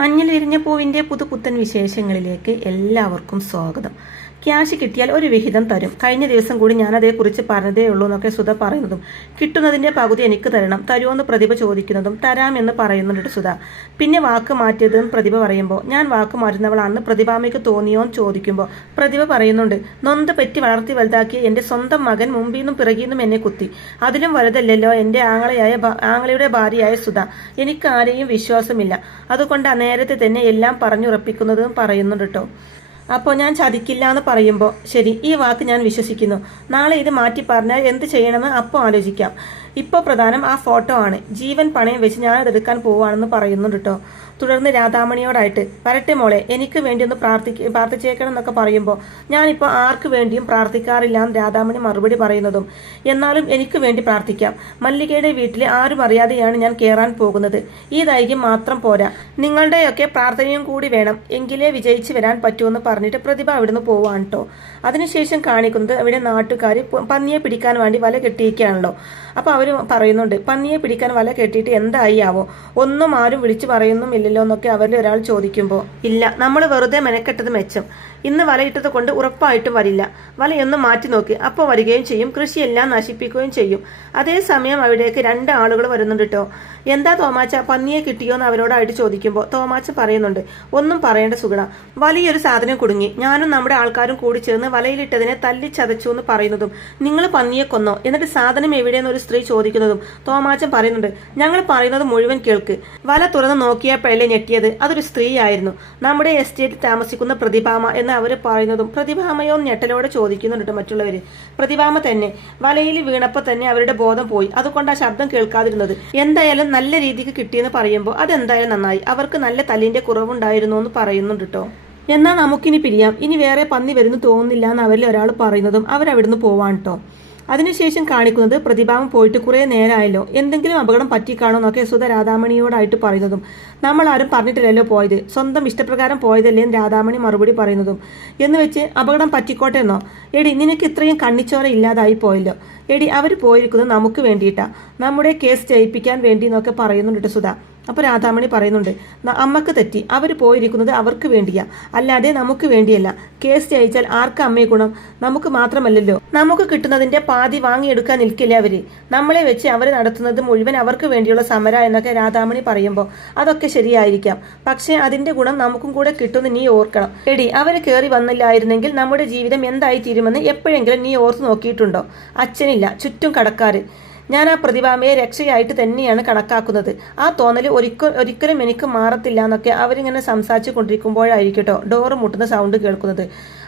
മഞ്ഞിൽ വിരിഞ്ഞ പൂവിൻ്റെ പുതുപുത്തൻ വിശേഷങ്ങളിലേക്ക് എല്ലാവർക്കും സ്വാഗതം. ക്യാഷ് കിട്ടിയാൽ ഒരു വിഹിതം തരും. കഴിഞ്ഞ ദിവസം കൂടി ഞാൻ അതേക്കുറിച്ച് പറഞ്ഞതേ ഉള്ളൂ എന്നൊക്കെ സുധ പറയുന്നതും, കിട്ടുന്നതിൻ്റെ പകുതി എനിക്ക് തരണം, തരുമെന്ന് പ്രതിഭ ചോദിക്കുന്നതും തരാമെന്ന് പറയുന്നുണ്ട് സുധ. പിന്നെ വാക്ക് മാറ്റിയതെന്ന് പ്രതിഭ പറയുമ്പോൾ, ഞാൻ വാക്ക് മാറ്റുന്നവളാണെന്ന് പ്രതിഭാമയ്ക്ക് തോന്നിയോന്ന് ചോദിക്കുമ്പോൾ പ്രതിഭ പറയുന്നുണ്ട്, നൊന്ത് പെറ്റി വളർത്തി വലുതാക്കിയ എൻ്റെ സ്വന്തം മകൻ മുമ്പിൽ നിന്നും പിറകിൽ നിന്നും എന്നെ കുത്തി. അതിലും വലുതല്ലല്ലോ എൻ്റെ ആങ്ങളയുടെ ഭാര്യയായ സുധ. എനിക്ക് ആരെയും വിശ്വാസമില്ല. അതുകൊണ്ട് നേരത്തെ തന്നെ എല്ലാം പറഞ്ഞുറപ്പിക്കുന്നതും പറയുന്നുണ്ട് കേട്ടോ. അപ്പോൾ ഞാൻ ചതിക്കില്ല എന്ന് പറയുമ്പോൾ, ശരി, ഈ വാക്ക് ഞാൻ വിശ്വസിക്കുന്നു. നാളെ ഇത് മാറ്റി പറഞ്ഞാൽ എന്ത് ചെയ്യണമെന്ന് അപ്പോൾ ആലോചിക്കാം. ഇപ്പോൾ പ്രധാനം ആ ഫോട്ടോ ആണ്. ജീവൻ പണയം വെച്ച് ഞാനതെടുക്കാൻ പോവുകയാണെന്ന് പറയുന്നുണ്ട് കേട്ടോ. തുടർന്ന് രാധാമണിയോടായിട്ട്, വരട്ടെ മോളെ, എനിക്ക് വേണ്ടി ഒന്ന് പ്രാർത്ഥിച്ചേക്കണം എന്നൊക്കെ പറയുമ്പോൾ, ഞാനിപ്പോൾ ആർക്ക് വേണ്ടിയും പ്രാർത്ഥിക്കാറില്ല എന്ന് രാധാമണി മറുപടി പറയുന്നതും, എന്നാലും എനിക്ക് വേണ്ടി പ്രാർത്ഥിക്കാം. മല്ലികയുടെ വീട്ടിൽ ആരും അറിയാതെയാണ് ഞാൻ കയറാൻ പോകുന്നത്. ഈ ധൈര്യം മാത്രം പോരാ, നിങ്ങളുടെയൊക്കെ പ്രാർത്ഥനയും കൂടി വേണം, എങ്കിലേ വിജയിച്ച് വരാൻ പറ്റുമെന്ന് പറഞ്ഞിട്ട് പ്രതിഭ അവിടുന്ന് പോവാണ് കേട്ടോ. അതിനുശേഷം കാണിക്കുന്നത് അവിടെ നാട്ടുകാർ പന്നിയെ പിടിക്കാൻ വേണ്ടി വല കെട്ടിയിരിക്കുകയാണല്ലോ. അപ്പോൾ അവർ പറയുന്നുണ്ട്, പന്നിയെ പിടിക്കാൻ വല കെട്ടിയിട്ട് എന്തായി ആവോ, ഒന്നും ആരും വിളിച്ചു പറയുന്നുമില്ലല്ലോ എന്നൊക്കെ അവരിൽ ഒരാൾ ചോദിക്കുമ്പോൾ, ഇല്ല, നമ്മൾ വെറുതെ മെനക്കെട്ടത് മെച്ചം. ഇന്ന് വലയിട്ടത് കൊണ്ട് ഉറപ്പായിട്ടും വരില്ല. വലയൊന്ന് മാറ്റി നോക്കി, അപ്പോൾ വരികയും ചെയ്യും, കൃഷിയെല്ലാം നശിപ്പിക്കുകയും ചെയ്യും. അതേസമയം അവിടേക്ക് 2 ആളുകൾ വരുന്നുണ്ട് കേട്ടോ. എന്താ തോമാച്ച, പന്നിയെ കിട്ടിയോ എന്ന് അവരോടായിട്ട് ചോദിക്കുമ്പോൾ തോമാച്ച പറയുന്നുണ്ട്, ഒന്നും പറയേണ്ട സുഗുണ, വലിയൊരു സാധനം കുടുങ്ങി. ഞാനും നമ്മുടെ ആൾക്കാരും കൂടി ചേർന്ന് വലയിലിട്ടതിനെ തല്ലി ചതച്ചു എന്ന് പറയുന്നതും, നിങ്ങൾ പന്നിയെ കൊന്നോ, എന്നിട്ട് സാധനം എവിടെയെന്ന് ഒരു സ്ത്രീ ചോദിക്കുന്നതും തോമാച്ചൻ പറയുന്നുണ്ട്, ഞങ്ങൾ പറയുന്നത് മുഴുവൻ കേൾക്ക്. വല തുറന്ന് നോക്കിയപ്പോഴല്ലേ ഞെട്ടിയത്, അതൊരു സ്ത്രീ ആയിരുന്നു, നമ്മുടെ എസ്റ്റേറ്റിൽ താമസിക്കുന്ന പ്രതിഭാമ എന്ന് അവർ പറയുന്നതും പ്രതിഭാമയോ ഞെട്ടലോടെ ചോദിക്കുന്നുണ്ട് മറ്റുള്ളവര്. പ്രതിഭാമ തന്നെ വലയിൽ വീണപ്പോൾ തന്നെ അവരുടെ ബോധം പോയി, അതുകൊണ്ട് ആ ശബ്ദം കേൾക്കാതിരുന്നത്. എന്തായാലും നല്ല രീതിക്ക് കിട്ടിയെന്ന് പറയുമ്പോൾ അതെന്തായാലും നന്നായി, അവർക്ക് നല്ല തല്ലിന്റെ കുറവുണ്ടായിരുന്നു എന്ന് പറയുന്നുണ്ട് കേട്ടോ. എന്നാൽ നമുക്കിനി പിരിയാം, ഇനി വേറെ പന്നി വരുന്നു തോന്നുന്നില്ല എന്ന് അവരിൽ ഒരാൾ പറയുന്നതും അവരവിടുന്ന് പോവാൻ കേട്ടോ. അതിനുശേഷം കാണിക്കുന്നത്, പ്രതിഭാമം പോയിട്ട് കുറേ നേരമായല്ലോ, എന്തെങ്കിലും അപകടം പറ്റിക്കാണോ എന്നൊക്കെ സുധ രാധാമണിയോടായിട്ട് പറയുന്നതും, നമ്മൾ ആരും പറഞ്ഞിട്ടില്ലല്ലോ പോയത്, സ്വന്തം ഇഷ്ടപ്രകാരം പോയതല്ലേ എന്ന് രാധാമണി മറുപടി പറയുന്നതും, എന്ന് വെച്ച് അപകടം പറ്റിക്കോട്ടെ എന്നോ, എടി നിനക്ക് ഇത്രയും കണ്ണിച്ചോര ഇല്ലാതായി പോയല്ലോ. എടി അവർ പോയിരിക്കുന്നത് നമുക്ക് വേണ്ടിയിട്ടാ, നമ്മുടെ കേസ് ജയിപ്പിക്കാൻ വേണ്ടി എന്നൊക്കെ പറയുന്നുണ്ട് സുധ. അപ്പോൾ രാധാമണി പറയുന്നുണ്ട്, അമ്മക്ക് തെറ്റി, അവർ പോയിരിക്കുന്നത് അവർക്ക് വേണ്ടിയാ, അല്ലാതെ നമുക്ക് വേണ്ടിയല്ല. കേസ് ജയിച്ചാൽ ആർക്ക് അമ്മയെ ഗുണം, നമുക്ക് മാത്രമല്ലല്ലോ. നമുക്ക് കിട്ടുന്നതിന്റെ പാതി വാങ്ങിയെടുക്കാൻ നിൽക്കില്ല അവര്. നമ്മളെ വെച്ച് അവർ നടത്തുന്നത് മുഴുവൻ അവർക്ക് വേണ്ടിയുള്ള സമര എന്നൊക്കെ രാധാമണി പറയുമ്പോൾ, അതൊക്കെ ശരിയായിരിക്കാം, പക്ഷേ അതിന്റെ ഗുണം നമുക്കും കൂടെ കിട്ടുമെന്ന് നീ ഓർക്കണം. എടി, അവര് കയറി വന്നില്ലായിരുന്നെങ്കിൽ നമ്മുടെ ജീവിതം എന്തായി തീരുമെന്ന് എപ്പോഴെങ്കിലും നീ ഓർത്ത് നോക്കിയിട്ടുണ്ടോ? അച്ഛനില്ല, ചുറ്റും കടക്കാര്. ഞാൻ ആ പ്രതിഭാമയെ രക്ഷയായിട്ട് തന്നെയാണ് കണക്കാക്കുന്നത്. ആ തോന്നൽ ഒരിക്കലും എനിക്ക് മാറത്തില്ല എന്നൊക്കെ അവരിങ്ങനെ സംസാരിച്ചു കൊണ്ടിരിക്കുമ്പോഴായിരിക്കും കേട്ടോ ഡോറ് മുട്ടുന്ന സൗണ്ട് കേൾക്കുന്നത്.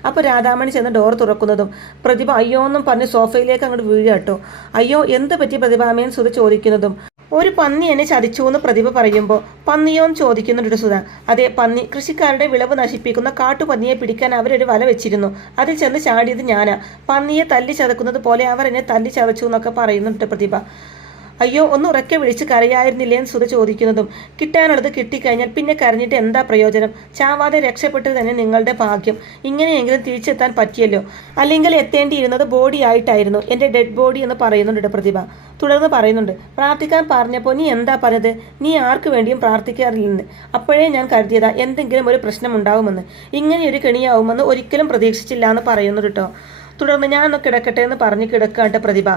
അപ്പോൾ രാധാമണി ചെന്ന് ഡോർ തുറക്കുന്നതും പ്രതിഭ അയ്യോ എന്നും പറഞ്ഞ് സോഫയിലേക്ക് അങ്ങോട്ട് വീഴുക കേട്ടോ. അയ്യോ, എന്ത് പറ്റി പ്രതിഭാമയെന്ന് സുധ ചോദിക്കുന്നതും, ഒരു പന്നി എന്നെ ചതിച്ചു എന്ന് പ്രതിഭ പറയുമ്പോൾ, പന്നിയോന്ന് ചോദിക്കുന്നുണ്ട് സുധ. അതേ, പന്നി. കൃഷിക്കാരുടെ വിളവ് നശിപ്പിക്കുന്ന കാട്ടുപന്നിയെ പിടിക്കാൻ അവരൊരു വല വെച്ചിരുന്നു, അതിൽ ചെന്ന് ചാടിയത് ഞാനാ. പന്നിയെ തല്ലി ചതക്കുന്നത് പോലെ അവർ എന്നെ തല്ലി ചതച്ചു എന്നൊക്കെ പറയുന്നുണ്ട് പ്രതിഭ. അയ്യോ, ഒന്ന് ഉറക്കെ വിളിച്ച് കരയായിരുന്നില്ലേ എന്ന് സുധ ചോദിക്കുന്നതും, കിട്ടാനുള്ളത് കിട്ടിക്കഴിഞ്ഞാൽ പിന്നെ കരഞ്ഞിട്ട് എന്താ പ്രയോജനം? ചാവാതെ രക്ഷപ്പെട്ടത് തന്നെ നിങ്ങളുടെ ഭാഗ്യം. ഇങ്ങനെയെങ്കിലും തിരിച്ചെത്താൻ പറ്റിയല്ലോ, അല്ലെങ്കിൽ എത്തേണ്ടിയിരുന്നത് ബോഡി ആയിട്ടായിരുന്നു, എൻ്റെ ഡെഡ് ബോഡി എന്ന് പറയുന്നുണ്ട് പ്രതിഭ. തുടർന്ന് പറയുന്നുണ്ട്, പ്രാർത്ഥിക്കാൻ പറഞ്ഞപ്പോൾ നീ എന്താ പറഞ്ഞത്? നീ ആർക്ക് വേണ്ടിയും പ്രാർത്ഥിക്കാറില്ലെന്ന്. അപ്പോഴേ ഞാൻ കരുതിയതാ എന്തെങ്കിലും ഒരു പ്രശ്നം ഉണ്ടാവുമെന്ന്. ഇങ്ങനെയൊരു കെണിയാവുമെന്ന് ഒരിക്കലും പ്രതീക്ഷിച്ചില്ല എന്ന് പറയുന്നു കേട്ടോ. തുടർന്ന് ഞാനൊന്ന് കിടക്കട്ടെ എന്ന് പറഞ്ഞ് കിടക്കാട്ട് പ്രതിഭ.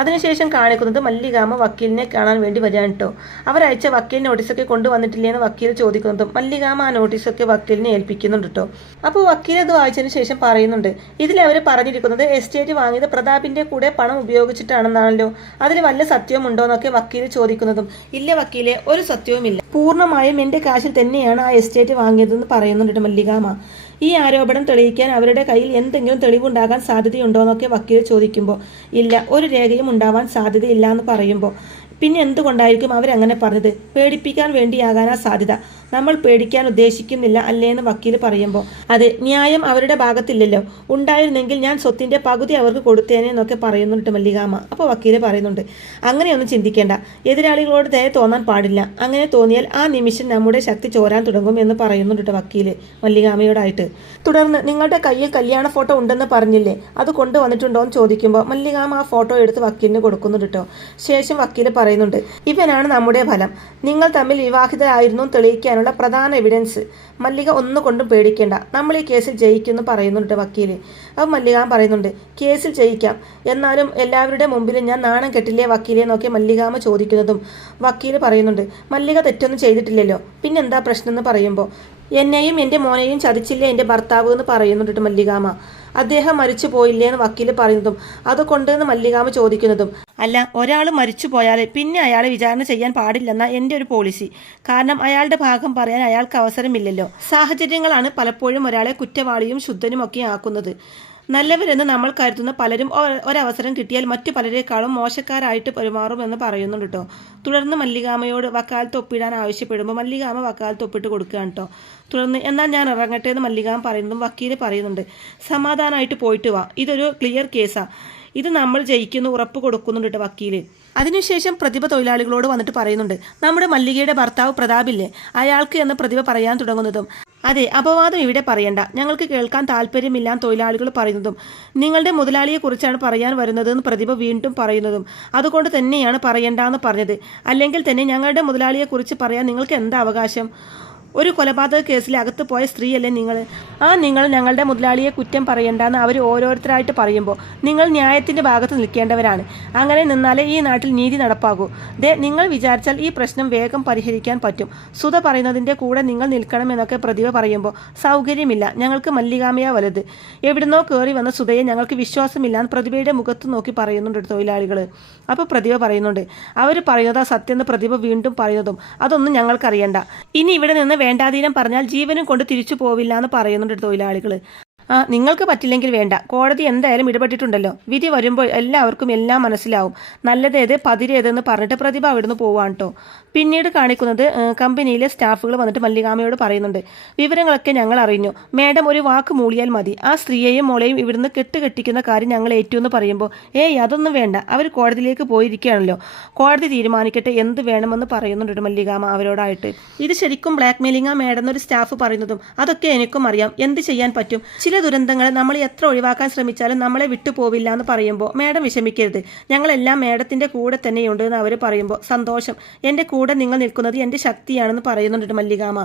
അതിനുശേഷം കാണിക്കുന്നത് മല്ലികാമ വക്കീലിനെ കാണാൻ വേണ്ടി വരികയാണ് കേട്ടോ. അവരയച്ച വക്കീൽ നോട്ടീസൊക്കെ കൊണ്ടുവന്നിട്ടില്ലേന്ന് വക്കീൽ ചോദിക്കുന്നതും മല്ലികാമ ആ നോട്ടീസൊക്കെ വക്കീലിനെ ഏൽപ്പിക്കുന്നുണ്ട് കേട്ടോ. അപ്പോൾ വക്കീൽ അത് വായിച്ചതിന് ശേഷം പറയുന്നുണ്ട്, ഇതിൽ അവർ പറഞ്ഞിരിക്കുന്നത് എസ്റ്റേറ്റ് വാങ്ങിയത് പ്രതാപിന്റെ കൂടെ പണം ഉപയോഗിച്ചിട്ടാണെന്നാണല്ലോ, അതിൽ വല്ല സത്യവും ഉണ്ടോ എന്നൊക്കെ വക്കീൽ ചോദിക്കുന്നതും, ഇല്ല വക്കീലെ, ഒരു സത്യവുമില്ല, പൂർണ്ണമായും എൻ്റെ കാശിൽ തന്നെയാണ് ആ എസ്റ്റേറ്റ് വാങ്ങിയതെന്ന് പറയുന്നുണ്ട് മല്ലികാമ. ഈ ആരോപണം തെളിയിക്കാൻ അവരുടെ കയ്യിൽ എന്തെങ്കിലും തെളിവുണ്ടാകാൻ സാധ്യതയുണ്ടോ എന്നൊക്കെ വക്കീൽ ചോദിക്കുമ്പോൾ, ഇല്ല, ഒരു രേഖയും ഉണ്ടാവാൻ സാധ്യതയില്ല എന്ന് പറയുമ്പോൾ, പിന്നെ എന്തുകൊണ്ടായിരിക്കും അവരങ്ങനെ പറഞ്ഞത്? പേടിപ്പിക്കാൻ വേണ്ടിയാകാനാ സാധ്യത. നമ്മൾ പേടിക്കാൻ ഉദ്ദേശിക്കുന്നില്ല അല്ലേന്ന് വക്കീൽ പറയുമ്പോൾ, അതെ, ന്യായം അവരുടെ ഭാഗത്തില്ലല്ലോ. ഉണ്ടായിരുന്നെങ്കിൽ ഞാൻ സ്വത്തിന്റെ പകുതി അവർക്ക് കൊടുത്തേനെ എന്നൊക്കെ പറയുന്നുണ്ട് മല്ലികാമ. അപ്പോൾ വക്കീൽ പറയുന്നുണ്ട്, അങ്ങനെയൊന്നും ചിന്തിക്കേണ്ട, എതിരാളികളോട് ദയ തോന്നാൻ പാടില്ല. അങ്ങനെ തോന്നിയാൽ ആ നിമിഷം നമ്മുടെ ശക്തി ചോരാൻ തുടങ്ങും എന്ന് പറയുന്നുണ്ട് വക്കീൽ മല്ലികാമയോടായിട്ട്. തുടർന്ന്, നിങ്ങളുടെ കയ്യിൽ കല്യാണ ഫോട്ടോ ഉണ്ടെന്ന് പറഞ്ഞില്ലേ, അത് കൊണ്ടുവന്നിട്ടുണ്ടോ എന്ന് ചോദിക്കുമ്പോൾ മല്ലികാമ ആ ഫോട്ടോ എടുത്ത് വക്കീലിന് കൊടുക്കുന്നുണ്ട് കേട്ടോ. ശേഷം വക്കീൽ പറയുന്നുണ്ട്. ഇവനാണ് നമ്മുടെ ഫലം. നിങ്ങൾ തമ്മിൽ വിവാഹിതരായിരുന്നു തെളിയിക്കാനുള്ള പ്രധാന എവിഡൻസ്. മല്ലിക ഒന്നുകൊണ്ടും പേടിക്കേണ്ട, നമ്മൾ ഈ കേസിൽ ജയിക്കുമെന്ന് പറയുന്നുണ്ട് വക്കീല്. അപ്പം മല്ലിക പറയുന്നുണ്ട്, കേസിൽ ജയിക്കാം, എന്നാലും എല്ലാവരുടെ മുമ്പിലും ഞാൻ നാണം കെട്ടില്ലേ വക്കീലെ നോക്കി മല്ലികാമ്മ ചോദിക്കുന്നതും വക്കീല് പറയുന്നുണ്ട്, മല്ലിക തെറ്റൊന്നും ചെയ്തിട്ടില്ലല്ലോ, പിന്നെന്താ പ്രശ്നം എന്ന് പറയുമ്പോൾ, എന്നെയും എൻ്റെ മോനെയും ചതിച്ചില്ലേ എൻ്റെ ഭർത്താവ് എന്ന് പറയുന്നുണ്ട് മല്ലികാമ്മ. അദ്ദേഹം മരിച്ചു പോയില്ലേ എന്ന് വക്കീല് പറയുന്നതും അതുകൊണ്ടെന്ന് മല്ലികാമ്മ ചോദിക്കുന്നതും, അല്ല, ഒരാൾ മരിച്ചു പോയാൽ പിന്നെ അയാളെ വിചാരണ ചെയ്യാൻ പാടില്ലെന്ന എൻ്റെ ഒരു പോളിസി. കാരണം അയാളുടെ ഭാഗം പറയാൻ അയാൾക്ക് അവസരമില്ലല്ലോ. സാഹചര്യങ്ങളാണ് പലപ്പോഴും ഒരാളെ കുറ്റവാളിയും ശുദ്ധനും ഒക്കെ ആക്കുന്നത്. നല്ലവരെന്ന് നമ്മൾ കരുതുന്ന പലരും ഒരവസരം കിട്ടിയാൽ മറ്റു പലരെക്കാളും മോശക്കാരായിട്ട് പെരുമാറുമെന്ന് പറയുന്നുണ്ട് കേട്ടോ. തുടർന്ന് മല്ലികാമ്മയോട് വക്കാലത്ത് ഒപ്പിടാൻ ആവശ്യപ്പെടുമ്പോൾ മല്ലികാമ്മ വക്കാലത്ത് ഒപ്പിട്ട് കൊടുക്കുകയാണ് കേട്ടോ. തുടർന്ന് എന്നാൽ ഞാൻ ഇറങ്ങട്ടെ എന്ന് മല്ലികാമ്മ പറയുന്നതും വക്കീല് പറയുന്നുണ്ട്, സമാധാനമായിട്ട് പോയിട്ട് വാ, ഇതൊരു ക്ലിയർ കേസാ, ഇത് നമ്മൾ ജയിക്കുന്ന ഉറപ്പ് കൊടുക്കുന്നുണ്ട് കേട്ടോ വക്കീല്. അതിനുശേഷം പ്രതിഭ തൊഴിലാളികളോട് വന്നിട്ട് പറയുന്നുണ്ട്, നമ്മുടെ മല്ലികയുടെ ഭർത്താവ് പ്രതാപില്ലേ, അയാൾക്ക് എന്ന് പ്രതിഭ പറയാൻ തുടങ്ങുന്നതും, അതെ, അപവാദം ഇവിടെ പറയണ്ട, ഞങ്ങൾക്ക് കേൾക്കാൻ താല്പര്യമില്ലാന്ന് തൊഴിലാളികൾ പറയുന്നതും, നിങ്ങളുടെ മുതലാളിയെക്കുറിച്ചാണ് പറയാൻ വരുന്നതെന്ന് പ്രതിഭ വീണ്ടും പറയുന്നതും, അതുകൊണ്ട് തന്നെയാണ് പറയണ്ടെന്ന് പറഞ്ഞത്, അല്ലെങ്കിൽ തന്നെ ഞങ്ങളുടെ മുതലാളിയെക്കുറിച്ച് പറയാൻ നിങ്ങൾക്ക് എന്താ അവകാശം? ഒരു കൊലപാതക കേസിൽ അകത്ത് പോയ സ്ത്രീയല്ലേ നിങ്ങൾ? നിങ്ങൾ ഞങ്ങളുടെ മുതലാളിയെ കുറ്റം പറയണ്ടെന്ന് അവർ ഓരോരുത്തരായിട്ട് പറയുമ്പോൾ നിങ്ങൾ ന്യായത്തിൻ്റെ ഭാഗത്ത് നിൽക്കേണ്ടവരാണ്. അങ്ങനെ നിന്നാലേ ഈ നാട്ടിൽ നീതി നടപ്പാകൂ. നിങ്ങൾ വിചാരിച്ചാൽ ഈ പ്രശ്നം വേഗം പരിഹരിക്കാൻ പറ്റും. സുധ പറയുന്നതിൻ്റെ കൂടെ നിങ്ങൾ നിൽക്കണമെന്നൊക്കെ പ്രതിഭ പറയുമ്പോൾ, സൗകര്യമില്ല, ഞങ്ങൾക്ക് മല്ലികാമ്മയാ വലുത്, എവിടുന്നോ കയറി വന്ന സുധയെ ഞങ്ങൾക്ക് വിശ്വാസമില്ലാന്ന് പ്രതിഭയുടെ മുഖത്ത് നോക്കി പറയുന്നുണ്ട് തൊഴിലാളികൾ. അപ്പോൾ പ്രതിഭ പറയുന്നുണ്ട്, അവർ പറയുന്നതാ സത്യമെന്ന് പ്രതിഭ വീണ്ടും പറയുന്നതും, അതൊന്നും ഞങ്ങൾക്കറിയണ്ട, ഇനി ഇവിടെ നിന്ന് വേണ്ടാതീനം പറഞ്ഞാൽ ജീവനും കൊണ്ട് തിരിച്ചു പോവില്ല എന്ന് പറയുന്നുണ്ട് തൊഴിലാളികൾ. നിങ്ങൾക്ക് പറ്റില്ലെങ്കിൽ വേണ്ട, കോടതി എന്തായാലും ഇടപെട്ടിട്ടുണ്ടല്ലോ, വിധി വരുമ്പോൾ എല്ലാവർക്കും എല്ലാം മനസ്സിലാവും, നല്ലതേത് പതിരേതെന്ന് പറഞ്ഞിട്ട് പ്രതിഭ അവിടുന്ന് പോവാണ് കേട്ടോ. പിന്നീട് കാണിക്കുന്നത് കമ്പനിയിലെ സ്റ്റാഫുകൾ വന്നിട്ട് മല്ലികാമ്മയോട് പറയുന്നുണ്ട്, വിവരങ്ങളൊക്കെ ഞങ്ങൾ അറിഞ്ഞു, മേഡം ഒരു വാക്ക് മൂളിയാൽ മതി, ആ സ്ത്രീയെയും മോളെയും ഇവിടുന്ന് കെട്ടുകെട്ടിക്കുന്ന കാര്യം ഞങ്ങൾ ഏറ്റുമെന്ന് പറയുമ്പോൾ, അതൊന്നും വേണ്ട, അവർ കോടതിയിലേക്ക് പോയിരിക്കുകയാണല്ലോ, കോടതി തീരുമാനിക്കട്ടെ എന്ത് വേണമെന്ന് പറയുന്നുണ്ട് മല്ലികാമ്മ അവരോടായിട്ട്. ഇത് ശരിക്കും ബ്ലാക്ക് മെയിലിംഗാ മേഡം എന്നൊരു സ്റ്റാഫ് പറയുന്നതും, അതൊക്കെ എനിക്കും അറിയാം, എന്ത് ചെയ്യാൻ പറ്റും, ചില ദുരന്തങ്ങൾ നമ്മൾ എത്ര ഒഴിവാക്കാൻ ശ്രമിച്ചാലും നമ്മളെ വിട്ടുപോവില്ല എന്ന് പറയുമ്പോൾ മേഡം വിഷമിക്കരുത്, ഞങ്ങളെല്ലാം മേഡത്തിൻ്റെ കൂടെ തന്നെയുണ്ട് എന്ന് അവർ പറയുമ്പോൾ, സന്തോഷം, എൻ്റെ കൂടെ നിങ്ങൾ നിൽക്കുന്നത് എൻ്റെ ശക്തിയാണെന്ന് പറയുന്നുണ്ട് മല്ലികാമ്മ.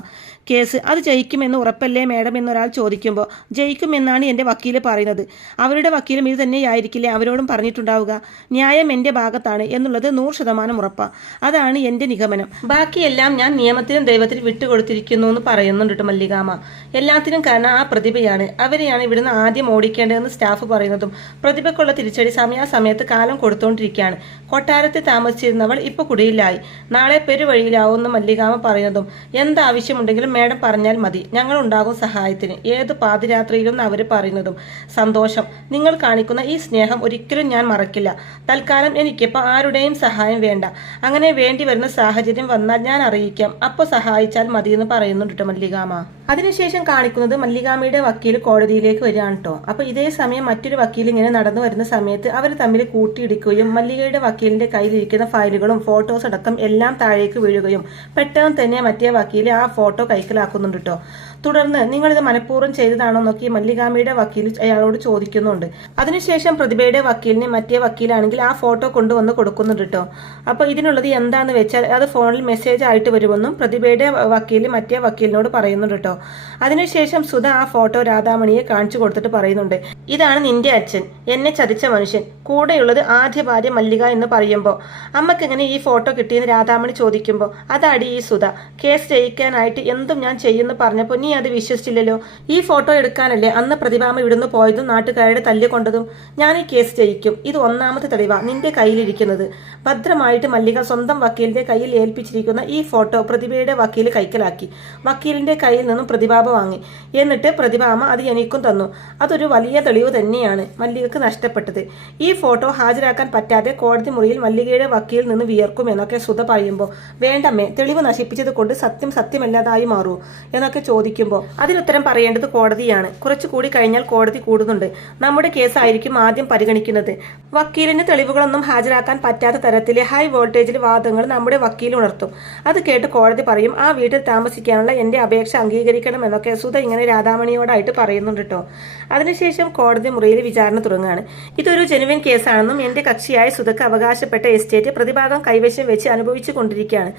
കേസ് അത് ജയിക്കുമെന്ന് ഉറപ്പല്ലേ മേഡം എന്നൊരാൾ ചോദിക്കുമ്പോൾ, ജയിക്കുമെന്നാണ് എൻ്റെ വക്കീല് പറയുന്നത്, അവരുടെ വക്കീലും ഇത് തന്നെയായിരിക്കില്ലേ അവരോടും പറഞ്ഞിട്ടുണ്ടാവുക, ന്യായം എൻ്റെ ഭാഗത്താണ് എന്നുള്ളത് 100% ഉറപ്പാണ്, അതാണ് എൻ്റെ നിഗമനം, ബാക്കിയെല്ലാം ഞാൻ നിയമത്തിനും ദൈവത്തിനും വിട്ടുകൊടുത്തിരിക്കുന്നു എന്ന് പറയുന്നുണ്ട് മല്ലികാമ്മ. എല്ലാത്തിനും കാരണം ആ പ്രതിഭയാണ്, അവരെയാണ് ഇവിടുന്ന് ആദ്യം ഓടിക്കേണ്ടതെന്ന് സ്റ്റാഫ് പറയുന്നതും പ്രതിഭയ്ക്കുള്ള തിരിച്ചടി സമയാസമയത്ത് കാലം കൊടുത്തുകൊണ്ടിരിക്കുകയാണ്. കൊട്ടാരത്തിൽ താമസിച്ചിരുന്നവൾ ഇപ്പോൾ കുടിയിലായി, നാളെ പെരുവഴിയിലാവുമെന്ന് മല്ലികാമ്മ പറയുന്നതും, എന്താവശ്യമുണ്ടെങ്കിലും മേഡം പറഞ്ഞാൽ മതി, ഞങ്ങൾ ഉണ്ടാകും സഹായത്തിന്, ഏത് പാതിരാത്രിയിലും അവർ പറയുന്നതും, സന്തോഷം, നിങ്ങൾ കാണിക്കുന്ന ഈ സ്നേഹം ഒരിക്കലും ഞാൻ മറക്കില്ല, തൽക്കാലം എനിക്കിപ്പോൾ ആരുടെയും സഹായം വേണ്ട, അങ്ങനെ വേണ്ടി വരുന്ന സാഹചര്യം വന്നാൽ ഞാൻ അറിയിക്കാം, അപ്പോൾ സഹായിച്ചാൽ മതിയെന്ന് പറയുന്നുണ്ട് മല്ലികാമ്മ. അതിനുശേഷം കാണിക്കുന്നത് മല്ലികാമ്മയുടെ വക്കീൽ കോടതിയിലേക്ക് വരികയാണ് കേട്ടോ. അപ്പോൾ ഇതേ സമയം മറ്റൊരു വക്കീൽ ഇങ്ങനെ നടന്നു വരുന്ന സമയത്ത് അവർ തമ്മിൽ കൂട്ടിയിടിക്കുകയും മല്ലികയുടെ വക്കീലിന്റെ കയ്യിലിരിക്കുന്ന ഫയലുകളും ഫോട്ടോസ് അടക്കം എല്ലാം താഴേക്ക് വീഴുകയും പെട്ടെന്ന് തന്നെ മറ്റേ വക്കീൽ ആ ഫോട്ടോ കൈക്കലാക്കുന്നുണ്ട് കേട്ടോ. തുടർന്ന് നിങ്ങളിത് മനഃപൂർവ്വം ചെയ്തതാണോ നോക്കി മല്ലികാമ്മയുടെ വക്കീൽ അയാളോട് ചോദിക്കുന്നുണ്ട്. അതിനുശേഷം പ്രതിഭയുടെ വക്കീലിനെ മറ്റേ വക്കീലാണെങ്കിൽ ആ ഫോട്ടോ കൊണ്ടുവന്ന് കൊടുക്കുന്നുണ്ട് കേട്ടോ. അപ്പോൾ ഇതിനുള്ളത് എന്താന്ന് വെച്ചാൽ അത് ഫോണിൽ മെസ്സേജ് ആയിട്ട് വരുമെന്നും പ്രതിഭയുടെ വക്കീൽ മറ്റേ വക്കീലിനോട് പറയുന്നുണ്ട് കേട്ടോ. അതിനുശേഷം സുധ ആ ഫോട്ടോ രാധാമണിയെ കാണിച്ചു കൊടുത്തിട്ട് പറയുന്നുണ്ട്, ഇതാണ് നിന്റെ അച്ഛൻ, എന്നെ ചതിച്ച മനുഷ്യൻ, കൂടെയുള്ളത് ആദ്യ ഭാര്യ മല്ലിക എന്ന് പറയുമ്പോൾ, അമ്മക്ക് എങ്ങനെ ഈ ഫോട്ടോ കിട്ടിയെന്ന് രാധാമണി ചോദിക്കുമ്പോൾ, അതാടി ഈ സുധ, കേസ് ജയിക്കാനായിട്ട് എന്തും ഞാൻ ചെയ്യുമെന്ന് പറഞ്ഞപ്പോൾ നീ അത് വിശ്വസിച്ചില്ലല്ലോ, ഈ ഫോട്ടോ എടുക്കാനല്ലേ അന്ന് പ്രതിഭാമ ഇവിടുന്ന് പോയതും നാട്ടുകാരുടെ തല്ലിക്കൊണ്ടതും, ഞാൻ ഈ കേസ് ജയിക്കും, ഇത് ഒന്നാമത്തെ തെളിവാ നിന്റെ കയ്യിലിരിക്കുന്നത്. ഭദ്രമായിട്ട് മല്ലിക സ്വന്തം വക്കീലിന്റെ കയ്യിൽ ഏൽപ്പിച്ചിരിക്കുന്ന ഈ ഫോട്ടോ പ്രതിഭയുടെ വക്കീൽ കൈക്കലാക്കി, വക്കീലിന്റെ കയ്യിൽ നിന്നും പ്രതിഭാമ വാങ്ങി, എന്നിട്ട് പ്രതിഭാമ അത് എനിക്കും തന്നു, അതൊരു വലിയ തെളിവ് തന്നെയാണ് മല്ലികക്ക് നഷ്ടപ്പെട്ടത്. ഈ ഫോട്ടോ ഹാജരാക്കാൻ പറ്റാതെ കോടതി മുറിയിൽ മല്ലികയുടെ വക്കീലിൽ നിന്ന് വിയർക്കും എന്നൊക്കെ സുധ പറയുമ്പോൾ വേണ്ടമ്മേ, തെളിവ് നശിപ്പിച്ചത് കൊണ്ട് സത്യം സത്യമല്ലാതായി മാറൂ എന്നൊക്കെ ചോദിക്കുമ്പോൾ അതിനുത്തരം പറയേണ്ടത് കോടതിയാണ്. കുറച്ചുകൂടി കഴിഞ്ഞാൽ കോടതി കൂടുന്നുണ്ട്. നമ്മുടെ കേസായിരിക്കും ആദ്യം പരിഗണിക്കുന്നത്. വക്കീലിന് തെളിവുകളൊന്നും ഹാജരാക്കാൻ പറ്റാത്ത തരത്തിലെ ഹൈ വോൾട്ടേജിൽ വാദങ്ങൾ നമ്മുടെ വക്കീൽ ഉണർത്തും. അത് കേട്ട് കോടതി പറയും, ആ വീട്ടിൽ താമസിക്കാനുള്ള എന്റെ അപേക്ഷ അംഗീകരിക്കണം എന്നൊക്കെ സുധ ഇങ്ങനെ രാധാമണിയോടായിട്ട് പറയുന്നുണ്ട് കേട്ടോ. അതിനുശേഷം കോടതി മുറിയിൽ വിചാരണ തുടങ്ങുകയാണ്. ഇതൊരു ജെനുവിൻ കേസാണെന്നും എന്റെ കക്ഷിയായ സുധക്ക് അവകാശപ്പെട്ട എസ്റ്റേറ്റ് പ്രതിഭാഗം കൈവശം വെച്ച് അനുഭവിച്ചു കൊണ്ടിരിക്കുകയാണ്.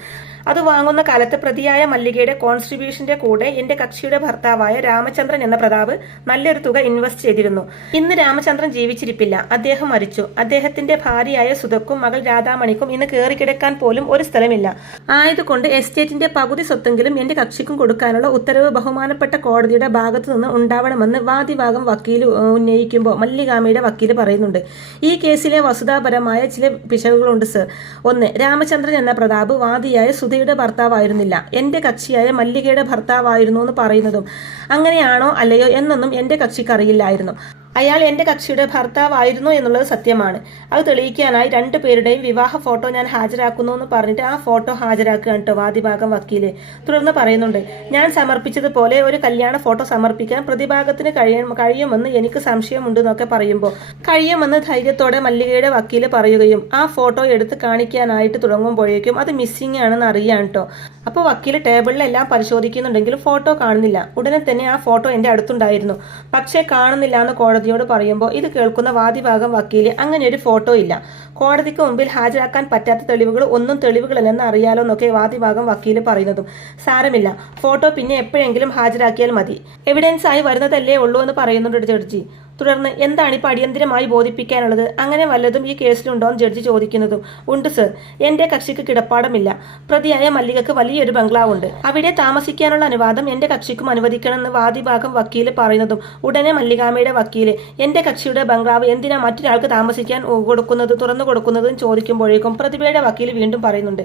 അത് വാങ്ങുന്ന കാലത്ത് പ്രതിയായ മല്ലികയുടെ കോൺട്രിബ്യൂഷന്റെ കൂടെ എന്റെ കക്ഷിയുടെ ഭർത്താവായ രാമചന്ദ്രൻ എന്ന പ്രതാപ് നല്ലൊരു തുക ഇൻവെസ്റ്റ് ചെയ്തിരുന്നു. ഇന്ന് രാമചന്ദ്രൻ ജീവിച്ചിരിപ്പില്ല, അദ്ദേഹം മരിച്ചു. അദ്ദേഹത്തിന്റെ ഭാര്യയായ സുധക്കും മകൾ രാധാമണിക്കും ഇന്ന് കയറിക്കിടക്കാൻ പോലും ഒരു സ്ഥലമില്ല. ആയതുകൊണ്ട് എസ്റ്റേറ്റിന്റെ പകുതി സ്വത്തെങ്കിലും എന്റെ കക്ഷിക്കും കൊടുക്കാനുള്ള ഉത്തരവ് ബഹുമാനപ്പെട്ട കോടതിയുടെ ഭാഗത്തു നിന്ന് ഉണ്ടാവണമെന്ന് വാദിഭാഗം വക്കീൽ ഉന്നയിക്കുമ്പോൾ മല്ലികാമയുടെ വക്കീൽ പറയുന്നുണ്ട്, ഈ കേസിലെ വസ്തുതാപരമായ ചില പിശകുകളുണ്ട് സർ. ഒന്ന്, രാമചന്ദ്രൻ എന്ന പ്രതാപ് വാദിയായ സുധയുടെ ഭർത്താവായിരുന്നില്ല, എന്റെ കക്ഷിയായ മല്ലികയുടെ ഭർത്താവായിരുന്നു എന്ന് പറയുന്നതും അങ്ങനെയാണോ അല്ലയോ എന്നൊന്നും എന്റെ കക്ഷിക്ക് അറിയില്ലായിരുന്നു. അയാൾ എന്റെ കക്ഷിയുടെ ഭർത്താവായിരുന്നു എന്നുള്ളത് സത്യമാണ്. അത് തെളിയിക്കാനായി രണ്ടുപേരുടെയും വിവാഹ ഫോട്ടോ ഞാൻ ഹാജരാക്കുന്നു എന്ന് പറഞ്ഞിട്ട് ആ ഫോട്ടോ ഹാജരാക്കുകയാണ് കേട്ടോ വാദിഭാഗം വക്കീല്. തുടർന്ന് പറയുന്നുണ്ട്, ഞാൻ സമർപ്പിച്ചതുപോലെ ഒരു കല്യാണ ഫോട്ടോ സമർപ്പിക്കാൻ പ്രതിഭാഗത്തിന് കഴിയുമെന്ന് എനിക്ക് സംശയമുണ്ട് എന്നൊക്കെ പറയുമ്പോൾ കഴിയുമെന്ന് ധൈര്യത്തോടെ മല്ലികയുടെ വക്കീല് പറയുകയും ആ ഫോട്ടോ എടുത്ത് കാണിക്കാനായിട്ട് തുടങ്ങുമ്പോഴേക്കും അത് മിസ്സിംഗ് ആണെന്ന് അറിയാം കേട്ടോ. അപ്പോൾ വക്കീല് ടേബിളിലെല്ലാം പരിശോധിക്കുന്നുണ്ടെങ്കിലും ഫോട്ടോ കാണുന്നില്ല. ഉടനെ തന്നെ ആ ഫോട്ടോ എന്റെ അടുത്തുണ്ടായിരുന്നു, പക്ഷേ കാണുന്നില്ല എന്ന് കോടതിയോട് പറയുമ്പോൾ ഇത് കേൾക്കുന്ന വാദിഭാഗം വക്കീല് അങ്ങനെ ഒരു ഫോട്ടോ ഇല്ല, കോടതിക്ക് മുമ്പിൽ ഹാജരാക്കാൻ പറ്റാത്ത തെളിവുകൾ ഒന്നും തെളിവുകളല്ലെന്ന് അറിയാലോ എന്നൊക്കെ വാദിഭാഗം വക്കീല് പറയുന്നതും സാരമില്ല, ഫോട്ടോ പിന്നെ എപ്പോഴെങ്കിലും ഹാജരാക്കിയാൽ മതി, എവിഡൻസ് ആയി വരുന്നതല്ലേ ഉള്ളൂ എന്ന് പറയുന്നുണ്ട് ജഡ്ജി. തുടർന്ന് എന്താണ് ഇപ്പോൾ അടിയന്തിരമായി ബോധിപ്പിക്കാനുള്ളത്, അങ്ങനെ വല്ലതും ഈ കേസിലുണ്ടോ എന്ന് ജഡ്ജി ചോദിക്കുന്നതും ഉണ്ട് സർ, എന്റെ കക്ഷിക്ക് കിടപ്പാടമില്ല, പ്രതിയായ മല്ലികക്ക് വലിയൊരു ബംഗ്ലാവുണ്ട്, അവിടെ താമസിക്കാനുള്ള അനുവാദം എന്റെ കക്ഷിക്കും അനുവദിക്കണമെന്ന് വാദിഭാഗം വക്കീല് പറയുന്നതും ഉടനെ മല്ലികാമയുടെ വക്കീല് എന്റെ കക്ഷിയുടെ ബംഗ്ലാവ് എന്തിനാ മറ്റൊരാൾക്ക് താമസിക്കാൻ തുറന്നു കൊടുക്കുന്നതും ചോദിക്കുമ്പോഴേക്കും പ്രതിഭയുടെ വക്കീല് വീണ്ടും പറയുന്നുണ്ട്,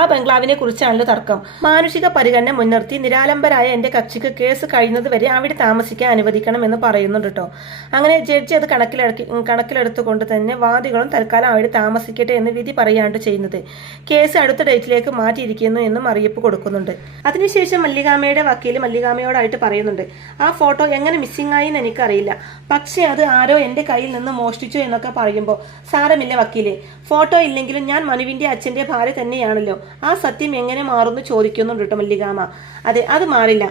ആ ബംഗ്ലാവിനെ കുറിച്ചാണല്ലോ തർക്കം, മാനുഷിക പരിഗണന മുൻനിർത്തി നിരാലംബരായ എന്റെ കക്ഷിക്ക് കേസ് കഴിയുന്നത് വരെ അവിടെ താമസിക്കാൻ അനുവദിക്കണം എന്ന് പറയുന്നുണ്ട് കേട്ടോ. അങ്ങനെ ജഡ്ജി അത് കണക്കിലെടുത്തുകൊണ്ട് തന്നെ വാദികളും തൽക്കാലം അവിടെ താമസിക്കട്ടെ എന്ന് വിധി പറയാണ്ട് ചെയ്യുന്നത്. കേസ് അടുത്ത ഡേറ്റിലേക്ക് മാറ്റിയിരിക്കുന്നു എന്നും അറിയിപ്പ് കൊടുക്കുന്നുണ്ട്. അതിനുശേഷം മല്ലികാമയുടെ വക്കീല് മല്ലികാമയോടായിട്ട് പറയുന്നുണ്ട്, ആ ഫോട്ടോ എങ്ങനെ മിസ്സിംഗ് ആയി എന്ന് എനിക്കറിയില്ല, പക്ഷേ അത് ആരോ എന്റെ കയ്യിൽ നിന്ന് മോഷ്ടിച്ചു എന്നൊക്കെ പറയുമ്പോൾ സാരമില്ല വക്കീലെ, ഫോട്ടോ ഇല്ലെങ്കിലും ഞാൻ മനുവിന്റെ അച്ഛന്റെ ഭാര്യ തന്നെയാണല്ലോ, ആ സത്യം എങ്ങനെ മാറുന്നു ചോദിക്കുന്നുണ്ട് കേട്ടോ മല്ലികാമ. അതെ, അത് മാറില്ല,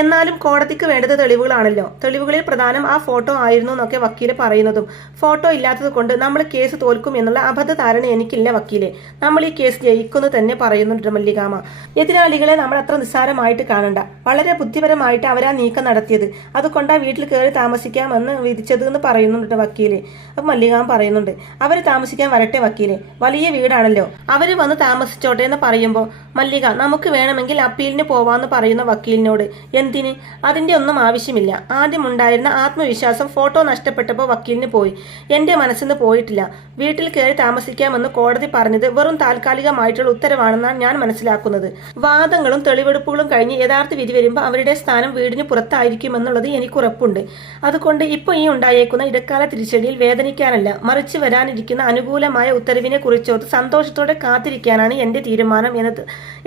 എന്നാലും കോടതിക്ക് വേണ്ടത് തെളിവുകളാണല്ലോ, തെളിവുകളിൽ പ്രധാനം ആ ഫോട്ടോ ആയിരുന്നു എന്നൊക്കെ വക്കീല് പറയുന്നതും ഫോട്ടോ ഇല്ലാത്തത് കൊണ്ട് നമ്മൾ കേസ് തോൽക്കും എന്നുള്ള അബദ്ധ ധാരണ എനിക്കില്ല വക്കീലെ, നമ്മൾ ഈ കേസ് ജയിക്കുന്നു തന്നെ പറയുന്നുണ്ട് മല്ലികാമ. എതിരാളികളെ നമ്മൾ അത്ര നിസ്സാരമായിട്ട് കാണണ്ട, വളരെ ബുദ്ധിപരമായിട്ട് അവരാ നീക്കം നടത്തിയത്, അതുകൊണ്ടാ വീട്ടിൽ കയറി താമസിക്കാമെന്ന് വിധിച്ചത് എന്ന് പറയുന്നുണ്ട് വക്കീല്. അപ്പൊ മല്ലികാമ പറയുന്നുണ്ട്, അവര് താമസിക്കാൻ വരട്ടെ വക്കീലെ, വലിയ വീടാണല്ലോ, അവര് വന്ന് താമസിച്ചോട്ടെ എന്ന് പറയുമ്പോൾ മല്ലിക നമുക്ക് വേണമെങ്കിൽ അപ്പീലിന് പോവാന്ന് പറയുന്ന വക്കീലിനോട് എന്തിന്, അതിന്റെ ഒന്നും ആവശ്യമില്ല, ആദ്യം ഉണ്ടായിരുന്ന ആത്മവിശ്വാസം ഫോട്ടോ നഷ്ടപ്പെട്ടപ്പോൾ വക്കീലിന് പോയി, എന്റെ മനസ്സിന്ന് പോയിട്ടില്ല, വീട്ടിൽ കയറി താമസിക്കാമെന്ന് കോടതി പറഞ്ഞത് വെറും താൽക്കാലികമായിട്ടുള്ള ഉത്തരവാണെന്നാണ് ഞാൻ മനസ്സിലാക്കുന്നത്, വാദങ്ങളും തെളിവെടുപ്പുകളും കഴിഞ്ഞ് യഥാർത്ഥ വിധി വരുമ്പോൾ അവരുടെ സ്ഥാനം വീടിന് പുറത്തായിരിക്കുമെന്നുള്ളത് എനിക്ക് ഉറപ്പുണ്ട്, അതുകൊണ്ട് ഇപ്പോൾ ഈ ഉണ്ടായേക്കുന്ന ഇടക്കാല തിരിച്ചടിയിൽ വേദനിക്കാനല്ല, മറിച്ച് വരാനിരിക്കുന്ന അനുകൂലമായ ഉത്തരവിനെ കുറിച്ചോർത്ത് സന്തോഷത്തോടെ കാത്തിരിക്കാനാണ് എന്റെ തീരുമാനം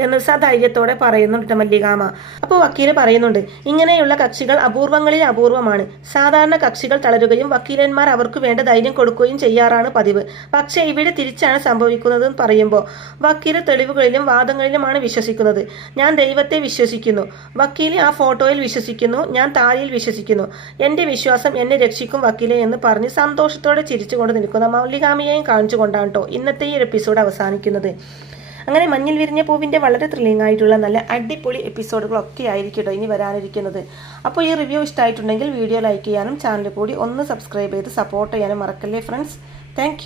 എന്ന് സധൈര്യത്തോടെ പറയുന്നുണ്ട് മല്ലികാമ. അപ്പോൾ വക്കീല് പറയുന്നുണ്ട്, ഇങ്ങനെയുള്ള കക്ഷികൾ അപൂർവങ്ങളിൽ അപൂർവമാണ്, സാധാരണ കക്ഷികൾ തളരുകയും വക്കീലന്മാർ അവർക്ക് വേണ്ട ധൈര്യം കൊടുക്കുകയും ചെയ്യാറാണ് പതിവ്, പക്ഷേ ഇവിടെ തിരിച്ചാണ് സംഭവിക്കുന്നത് പറയുമ്പോൾ വക്കീല് തെളിവുകളിലും വാദങ്ങളിലുമാണ് വിശ്വസിക്കുന്നത്, ഞാൻ ദൈവത്തെ വിശ്വസിക്കുന്നു, വക്കീല് ആ ഫോട്ടോയിൽ വിശ്വസിക്കുന്നു, ഞാൻ താലിയിൽ വിശ്വസിക്കുന്നു, എന്റെ വിശ്വാസം എന്നെ രക്ഷിക്കും വക്കീലെ എന്ന് പറഞ്ഞ് സന്തോഷത്തോടെ ചിരിച്ചുകൊണ്ട് നിൽക്കുന്ന മല്ലികാമയെയും കാണിച്ചുകൊണ്ടാണ് കേട്ടോ ഇന്നത്തെ ഈ എപ്പിസോഡ് അവസാനിക്കുന്നത്. അങ്ങനെ മഞ്ഞിൽ വിരിഞ്ഞ പൂവിൻ്റെ വളരെ ത്രില്ലിംഗ് ആയിട്ടുള്ള നല്ല അടിപൊളി എപ്പിസോഡുകളൊക്കെ ആയിരിക്കും ഇനി വരാനിരിക്കുന്നത്. അപ്പോൾ ഈ റിവ്യൂ ഇഷ്ടമായിട്ടുണ്ടെങ്കിൽ വീഡിയോ ലൈക്ക് ചെയ്യാനും ചാനൽ കൂടി ഒന്ന് സബ്സ്ക്രൈബ് ചെയ്ത് സപ്പോർട്ട് ചെയ്യാനും മറക്കല്ലേ ഫ്രണ്ട്സ്. താങ്ക്